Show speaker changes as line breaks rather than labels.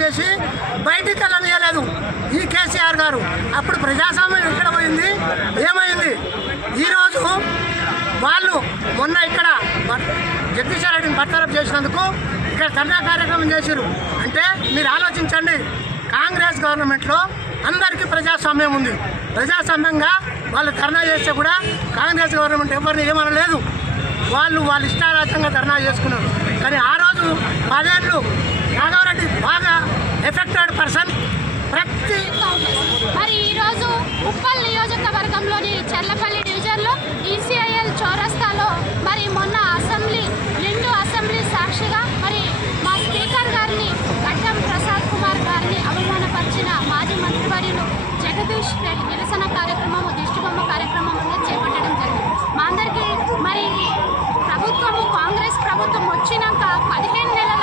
చేసి బయటికి వెళ్ళనియలేదు. ఈ కేసీఆర్ గారు. అప్పుడు ప్రజాస్వామ్యం ఎక్కడ పోయింది? ఏమైంది? ఈరోజు వాళ్ళు మొన్న ఇక్కడ జగదీశ్వర రెడ్డిని బర్తరఫ్ చేసినందుకు ఇక్కడ ధర్నా కార్యక్రమం చేశారు అంటే మీరు ఆలోచించండి కాంగ్రెస్ గవర్నమెంట్లో అందరికీ ప్రజాస్వామ్యం ఉంది. ప్రజాస్వామ్యంగా వాళ్ళు ధర్నా చేస్తే కూడా కాంగ్రెస్ గవర్నమెంట్ ఎవరిని ఏమనలేదు. వాళ్ళు వాళ్ళ ఇష్టారాజ్యంగా ధర్నా చేసుకున్నారు. కానీ ఆ రోజు పదేళ్ళు రాఘవరెడ్డి బాగా ఎఫెక్టెడ్
వచ్చినాక పదిహేను నెలల